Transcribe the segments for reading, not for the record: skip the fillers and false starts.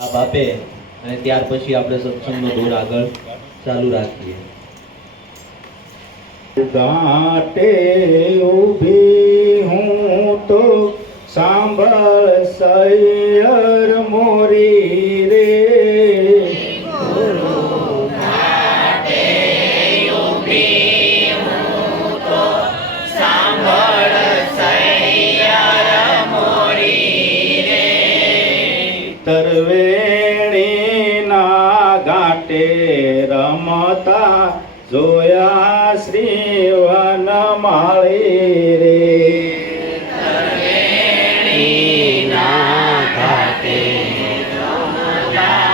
આપે અને ત્યાર પછી આપણે સત્સંગનો દોર આગળ ચાલુ રાખીએ। ઘાટે ઊભી હું તો સાંભળ સૈયર મોરી રે। તરવેણીના ઘાટે રમતા જોયા શ્રી વનમાળી રે। તરવેણીના ઘાટે રમતા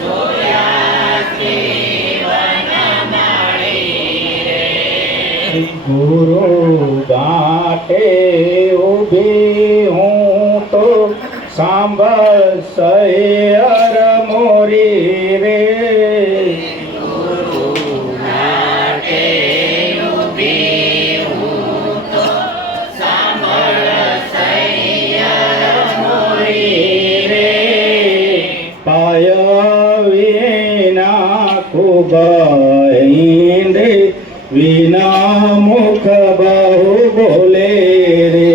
જોયા શ્રી વનમાળી રે। ગુરુ ઘાટે ઊભી હું તો સાંભળ સૈયર મોરી રે। ગુરુ ઘાટે ઊભી હું તો સાંભળ સૈયર મોરી રે। પાય વિના ખૂબ ઈંડે વિના મુખ બહુ બોલે રે।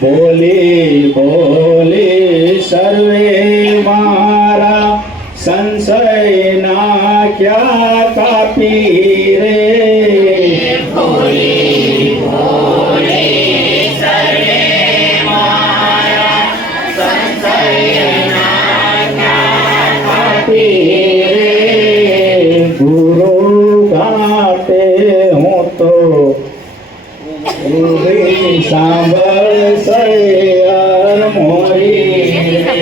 બોલી બોલી સર્વે મારા સંશય નાખ્યા કાપી રે। ભોલી ભોલી સર્વે મારા સંશય નાખ્યા કાપી રે। ગુરુ ઘાટે હું તો સાંભળ સૈયર મોરી રે।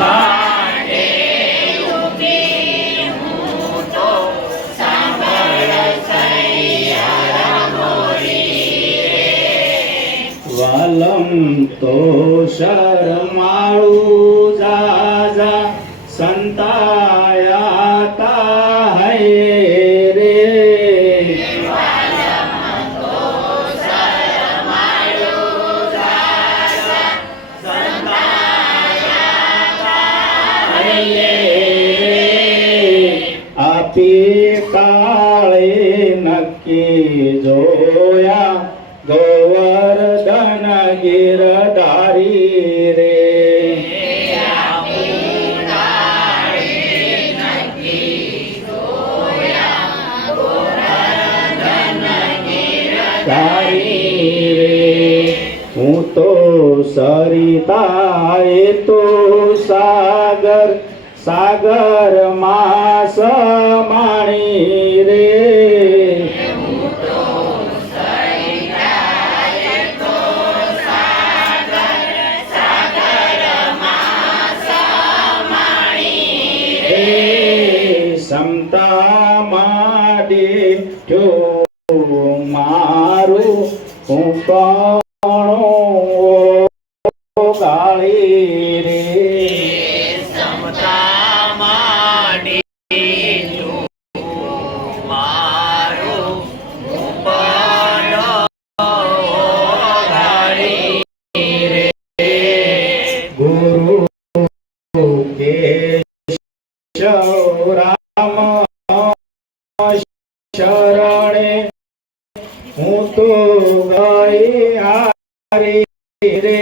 ઘાટે ઊભી હું તો સાંભળ સૈયર મોરી રે। વાલમ તો શરમાળું જાજા સંતાયાતા હૈ રે। આપી કાળે નક્કી જોયા ગોવર્ધન ગિરધારી રે। ધારી રે હું તો સરિતા એ તો સાગર સાગર માં સમાણી રે। સમતા માટે મારું હું કોણ ગાળી રે। સમતા માંડી મારું ઉપન ગાળી રે। ગુરુ કેશવ રામ શરણે હું તો ગઈ હારી રે।